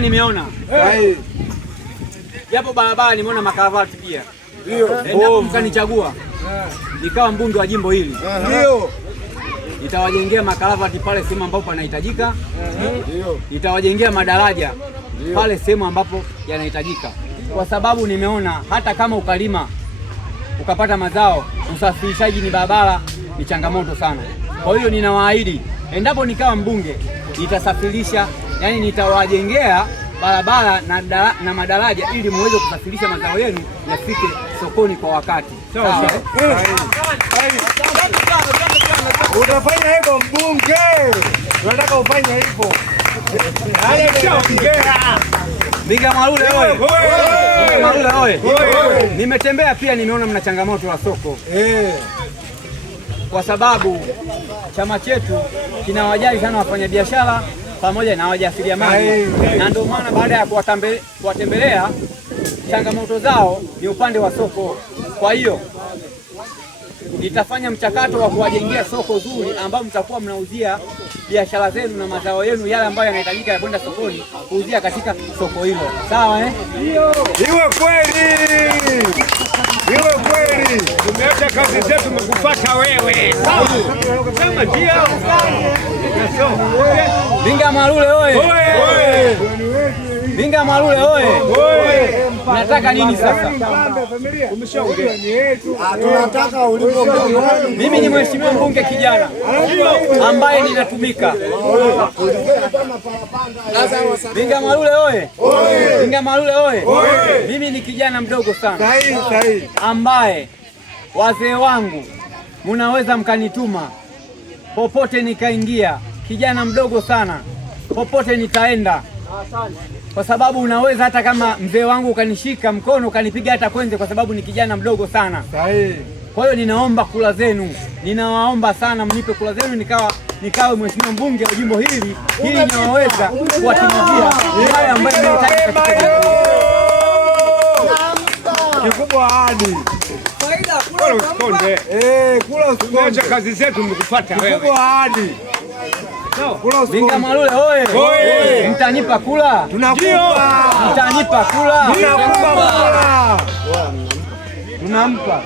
Nimeona japo barabara, nimeona makaravati pia. Endapo mkanichagua nikawa mbunge wa jimbo hili, nitawajengea makaravati pale sehemu ambapo panahitajika, nitawajengea madaraja pale sehemu ambapo yanahitajika, kwa sababu nimeona hata kama ukalima ukapata mazao, usafirishaji ni barabara ni changamoto sana. Kwa hiyo ninawaahidi, endapo nikawa mbunge nitasafirisha, yani nitawajengea barabara na madaraja ili muweze kusafirisha mazao yenu yafike sokoni kwa wakati. Sawa? Utafanya hivyo mbunge? Tunataka ufanye hivyo. Mbinga Marule oye! Marule oye! Nimetembea pia, nimeona mna changamoto la soko, kwa sababu chama chetu kinawajali sana wafanyabiashara pamoja na wajasiriamali, na ndio maana baada ya kuwatembelea changamoto zao ni upande wa soko. Kwa hiyo nitafanya mchakato wa kuwajengea soko zuri ambao mtakuwa mnauzia biashara zenu na mazao yenu yale ambayo yanahitajika ya kwenda sokoni kuuzia katika soko hilo. Sawa Iwe kweli. Iwe kweli. Tumeacha kazi zetu tumekufuata wewe. Sema ndio. Mbinga Marule oye! Mbinga Marule oye! Nataka nini sasa? Tunataka ulipo. Mimi ni mheshimiwa mbunge kijana ambaye ninatumika. Mbinga Marule oye! Mbinga Marule oye! Mimi ni kijana mdogo sana ambaye wazee wangu munaweza mkanituma popote nikaingia. Kijana mdogo sana, popote nitaenda, kwa sababu unaweza hata kama mzee wangu ukanishika mkono ukanipiga hata kwenze, kwa sababu ni kijana mdogo sana. Kwa hiyo ninaomba kula zenu, ninawaomba sana mnipe kula zenu nikawe mheshimiwa mbunge wa jimbo hili, ili ninaweza kuwatimizia yale ambayo ninahitaji. Kikubwa hadi Kula usikonde. Kula usikonde. Tumeacha kazi zetu tumekufuata wewe. Kikubwa hadi. Mbinga Marule oye! Mtanipa kula? Tunakupa. Mtanipa kula? Tunakupa. Tunampa.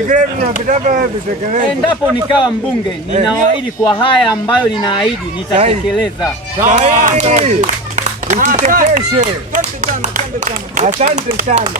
Vile tunapitaka visekelezi. Endapo nikawa mbunge, ninawaahidi kwa haya ambayo ninaahidi nitatekeleza. Usichekeshe. Asante sana.